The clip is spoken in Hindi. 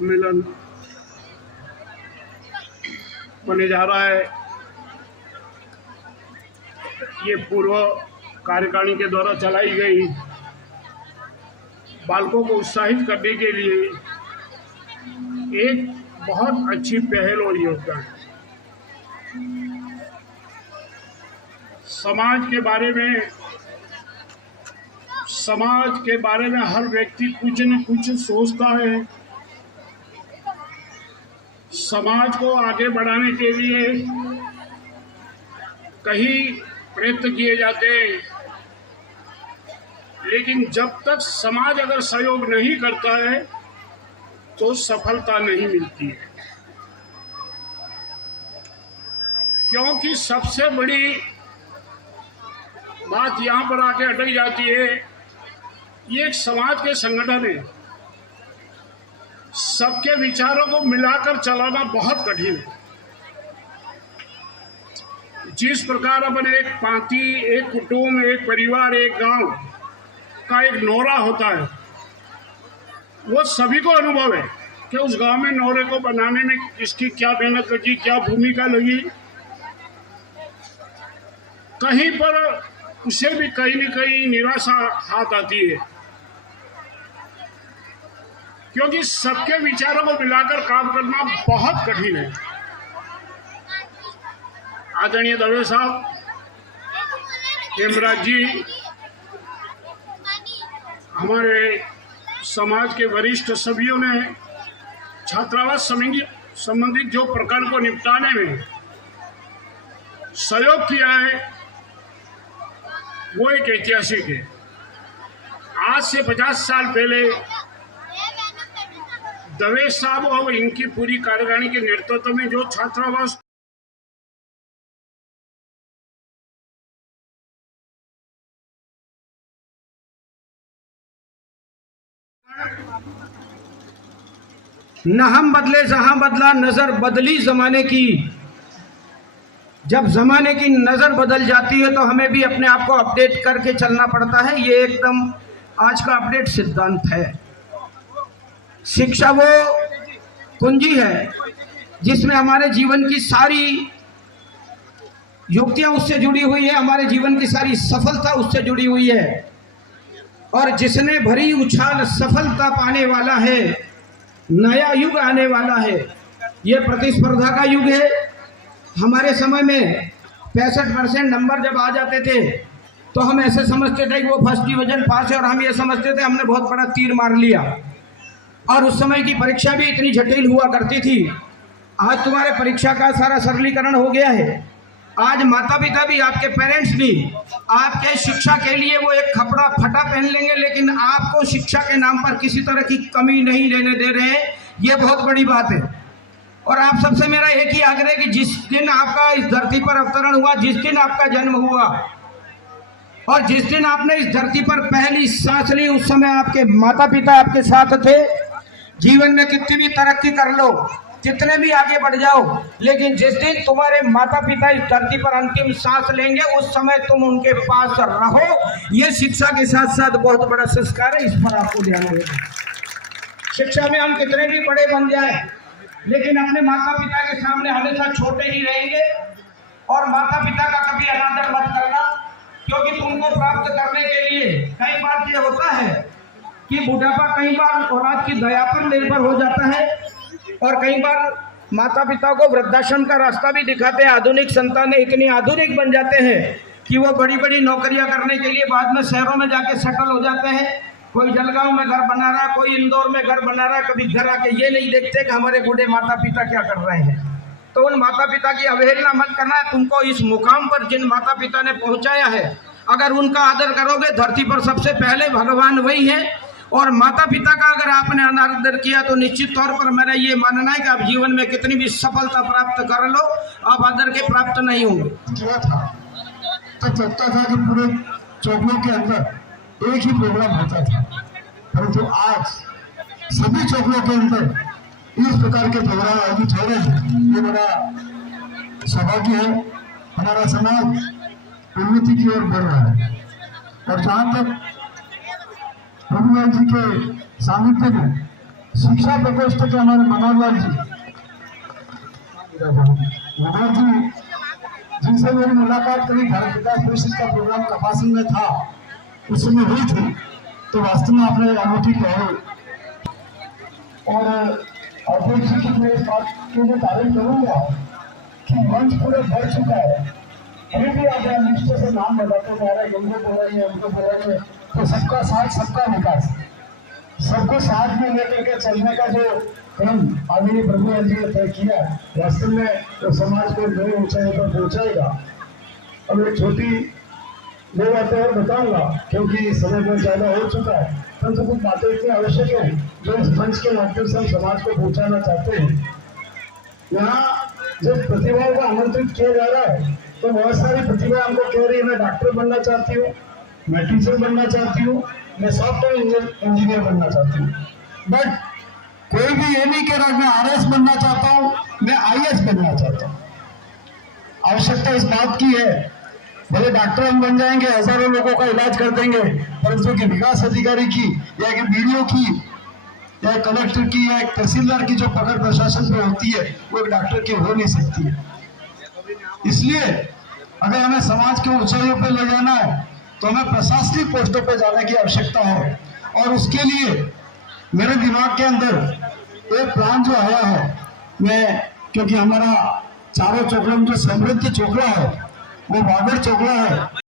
सम्मेलन होने जा रहा है। ये पूर्व कार्यकारिणी के द्वारा चलाई गई बालकों को उत्साहित करने के लिए एक बहुत अच्छी पहल और योगदान। समाज के बारे में हर व्यक्ति कुछ न कुछ सोचता है। समाज को आगे बढ़ाने के लिए कई प्रयत्न किए जाते हैं, लेकिन जब तक समाज अगर सहयोग नहीं करता है तो सफलता नहीं मिलती है। क्योंकि सबसे बड़ी बात यहाँ पर आके अटक जाती है, ये एक समाज के संगठन है। सबके विचारों को मिलाकर चलाना बहुत कठिन है। जिस प्रकार अपन एक पार्टी, एक कुटुंब, एक परिवार, एक गांव का एक नौरा होता है, वो सभी को अनुभव है कि उस गांव में नौरे को बनाने में किसकी क्या मेहनत लगी, क्या भूमिका लगी। कहीं पर उसे भी कहीं न कहीं निराशा हाथ आती है, क्योंकि सबके विचारों को मिलाकर काम करना बहुत कठिन है। आदरणीय दवे साहब, हेमराज जी, हमारे समाज के वरिष्ठ सभ्यों ने छात्रावास संबंधित जो प्रकरण को निपटाने में सहयोग किया है, वो एक ऐतिहासिक है। आज से 50 साल पहले दवे साहब और इनकी पूरी कार्यकारिणी के नेतृत्व में जो छात्रावास न हम बदले जहां बदला, नजर बदली जमाने की। जब जमाने की नजर बदल जाती है तो हमें भी अपने आप को अपडेट करके चलना पड़ता है। ये एकदम आज का अपडेट सिद्धांत है। शिक्षा वो कुंजी है जिसमें हमारे जीवन की सारी युक्तियां उससे जुड़ी हुई है, हमारे जीवन की सारी सफलता उससे जुड़ी हुई है। और जिसने भरी उछाल सफलता पाने वाला है, नया युग आने वाला है। ये प्रतिस्पर्धा का युग है। हमारे समय में 65% नंबर जब आ जाते थे तो हम ऐसे समझते थे कि वो फर्स्ट डिवीजन पास है, और हम ये समझते थे हमने बहुत बड़ा तीर मार लिया। और उस समय की परीक्षा भी इतनी जटिल हुआ करती थी। आज तुम्हारे परीक्षा का सारा सरलीकरण हो गया है। आज माता पिता भी, आपके पेरेंट्स भी आपके शिक्षा के लिए वो एक कपड़ा फटा पहन लेंगे, लेकिन आपको शिक्षा के नाम पर किसी तरह की कमी नहीं रहने दे रहे हैं। ये बहुत बड़ी बात है। और आप सबसे मेरा एक ही आग्रह है कि जिस दिन आपका इस धरती पर अवतरण हुआ, जिस दिन आपका जन्म हुआ और जिस दिन आपने इस धरती पर पहली सांस ली, उस समय आपके माता पिता आपके साथ थे। जीवन में कितनी भी तरक्की कर लो, जितने भी आगे बढ़ जाओ, लेकिन जिस दिन तुम्हारे माता पिता इस धरती पर अंतिम सांस लेंगे, उस समय तुम उनके पास रहो। ये शिक्षा के साथ साथ बहुत बड़ा संस्कार है, इस पर आपको ध्यान देना। शिक्षा में हम कितने भी बड़े बन जाए, लेकिन अपने माता पिता के सामने हमेशा छोटे ही रहेंगे। और माता पिता का कभी अनादर मत करना, क्योंकि तुमको प्राप्त करने के लिए कई बार ये होता है कि बुढ़ापा कई बार औलाद की दया पर निर्भर हो जाता है, और कई बार माता पिता को वृद्धाश्रम का रास्ता भी दिखाते हैं। आधुनिक संतानें इतनी आधुनिक बन जाते हैं कि वो बड़ी बड़ी नौकरियां करने के लिए बाद में शहरों में जाके सेटल हो जाते हैं। कोई जलगांव में घर बना रहा, कोई इंदौर में घर बना रहा। कभी घर आके ये नहीं देखते कि हमारे बूढ़े माता पिता क्या कर रहे हैं। तो उन माता पिता की अवहेलना मत करना। तुमको इस मुकाम पर जिन माता पिता ने पहुंचाया है, अगर उनका आदर करोगे, धरती पर सबसे पहले भगवान वही है। और माता पिता का अगर आपने अनादर किया तो निश्चित तौर पर मेरा ये मानना है कि आप जीवन में कितनी भी सफलता प्राप्त कर लो, आप आदर के प्राप्त नहीं होंगे। तो लगता था कि पूरे चौकियों के अंदर एक ही प्रोग्राम होता था, परंतु आज सभी चौकियों के अंदर इस प्रकार के प्रोग्राम आयोजित हो रहे हैं। ये बड़ा सौभाग्य है। हमारा समाज उन्नति की ओर बढ़ रहा है। और जहाँ तक प्रभुलाल जी के सानिध्य में शिक्षा प्रकोष्ठ के हमारे मनोहर लाल जी, मनोहर जी जिनसे मेरी मुलाकात कभी भारत विकास परिषद का प्रोग्राम कपासन में था उस समय हुई थी, तो वास्तव में आपने अनूठी पहल और अध्यक्ष जी की मैं इस बात के लिए तारीफ करूंगा कि मंच पूरे भर चुका है। अभी भी आप यहाँ निष्ठा से नाम बताते जा रहे हैं, इनको बोलेंगे उनको बोलेंगे, तो सबका साथ सबका विकास, सबको साथ में लेकर के चलने का जो क्रम आदरणीय प्रभु जी ने तय किया, वास्तव में तो समाज को नई ऊंचाई पर पहुंचाएगा। अब एक छोटी दो बातें और बताऊंगा क्योंकि समय बहुत ज्यादा हो चुका है, परंतु कुछ बातें इतनी आवश्यक है जो इस मंच के माध्यम से हम समाज को पहुंचाना चाहते हैं। यहाँ जब प्रतिभाओं को आमंत्रित किया जा रहा है तो बहुत सारी प्रतिभा हमको कह रही है मैं डॉक्टर बनना चाहती हूँ, मैं टीचर बनना चाहती हूँ, मैं सॉफ्टवेयर इंजीनियर बनना चाहती हूँ, बट कोई भी ये नहीं कह रहा मैं आरएस बनना चाहता हूँ, मैं आईएएस बनना चाहता हूँ। आवश्यकता इस बात की है, भले डॉक्टर हम बन जाएंगे, हजारों लोगों का इलाज कर देंगे, परंतु कि विकास अधिकारी की या कि बीडीओ की या कलेक्टर की या एक तहसीलदार की जो पकड़ प्रशासन पे होती है वो एक डॉक्टर की हो नहीं सकती है। इसलिए अगर हमें समाज के ऊंचाइयों पे ले जाना है तो हमें प्रशासनिक पोस्टों पे जाने की आवश्यकता है, और उसके लिए मेरे दिमाग के अंदर एक प्लान जो आया है, मैं क्योंकि हमारा चारों चोकड़ों में जो समृद्ध चोकड़ा है वो वागड़ चोकड़ा है,